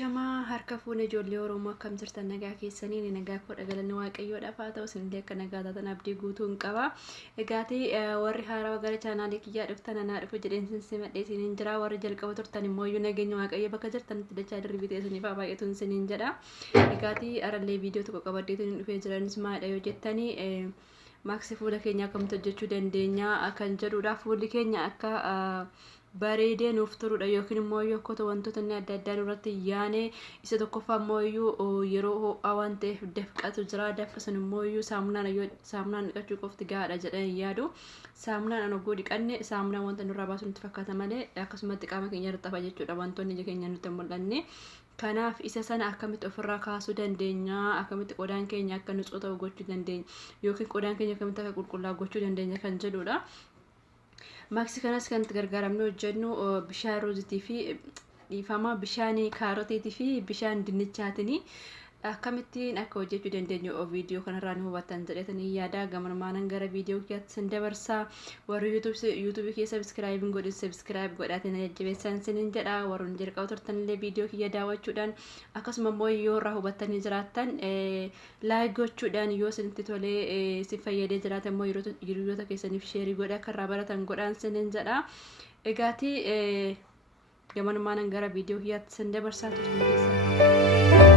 Ashama harka fuune ijoollee Oromoo akkam jirtan nagaa keessanii nagaa koodha galanni waaqayyoodhaaf haa ta'u isinillee akka nagaa taatan abdii guutuu hin qaba. Egaati warri haaraa gara chaanaalii kiyyaa dhuftan anaa dhufu jedheen simadhee isiniin jira. Warri jalqaba turtan immoo iyyuu nageenya waaqayyo bakka jirtanitti dachaa dirribii ta'e isiniif haa baay'atuun isiniin jedha. Egaati arallee viidiyoo tokko qabaddeetiin dhufee jiranis maadha yoo jettanii maaksii fuula keenya akkamitti hojjechuu dandeenya kan jedhudha. Fuulli keenya akka bareedee nuuf turudha yookiin immoo yokkota wantoota inni adda addaa irratti yaane isa tokkoffaa immoo yeroo ho'aa waan ta'eef dafqatu jira. Dafqasan immoo saamunaan dhiqachuu qofti gahaadha jedhanii yaadu. Saamunaan an oguu dhiqanne saamunaan wanta nurraa baasu nutti fakkaata malee akkasumatti qaama keenya irratti tafa jechuudha wantoonni ija keenya nutti mul'anne. Kanaaf isa sana akkamitti ofirraa kaasuu dandeenya, akkamitti qodaan keenya akka nutsuu ta'u gochuu dandeenya yookiin qodaan keenya akkamitti akka qulqullaa'u gochuu dandeenya kan jedhudha. Maaksii kanas kan itti gargaaramnu hojjennu bishaan ruuziitii fi dhiifama bishaan kaarotiitii fi bishaan dinnichaatiin akkamittiin akka hojjechuu dandeenyu viidiyoo kanarraa ni hubattan jedhetanii yaada. Gamarmaanan gara viidiyoo kiyyaatti sin dabarsaa. Warri yuutuubii kee sabskiraayibin godhin sabskiraayib godhaatiin jajjabeessan sinin jedha. Warroonni jalqaba turtanillee viidiyoo kiyya daawwachuudhaan akkasuma immoo yoo irraa hubattanii jiraattan laayik gochuudhaan yoo isinitti tolee si fayyadee jiraatan immoo hiriyoota keessaniif sheerii godha akka irraa baratan godhaan sinin jedha. Egaati gamarmaanan gara viidiyoo kiyyaatti sin dabarsaa turtan keessa.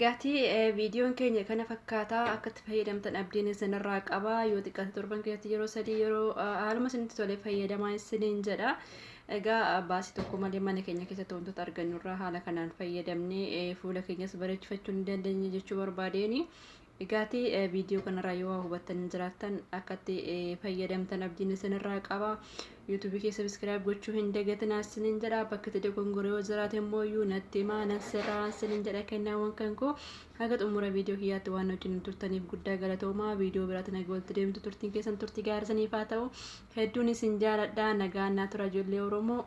Egaati viidiyoon keenya kana fakkaataa akkatti fayyadamtan abdiin isinirraa qaba. Yoo xiqqaate torban keessatti yeroo sadii yeroo haaluma isinitti tolee fayyadamaa isiniin jedha. Egaa baasii tokko malee mana keenya keessatti wantoota argannurraa haala kanaan fayyadamnee fuula keenyas bareechifachuu ni dandeenya jechuu barbaadeeni. Egaati viidiyoo kanarraa yoo hubattan jiraattan akkatti fayyadamtan abdiin isinirraa qaba. YouTube kee subscribe gochuu hin dagatinaa isiniin jedha. Bakka itti dogongoree yoo jiraate immoo natti himaa nan sirraa isiniin jedha. Kennaawwan kan koo haga xumura viidiyoo kiyyaatti waan wajjin turtaniif guddaa galatoomaa. Viidiyoo biraatti nagaa walitti deemtu turtiin keessan turtii gaarii saniif haa ta'u. Hedduun isin jaaladha. Nagaan naa tura ijoollee Oromoo.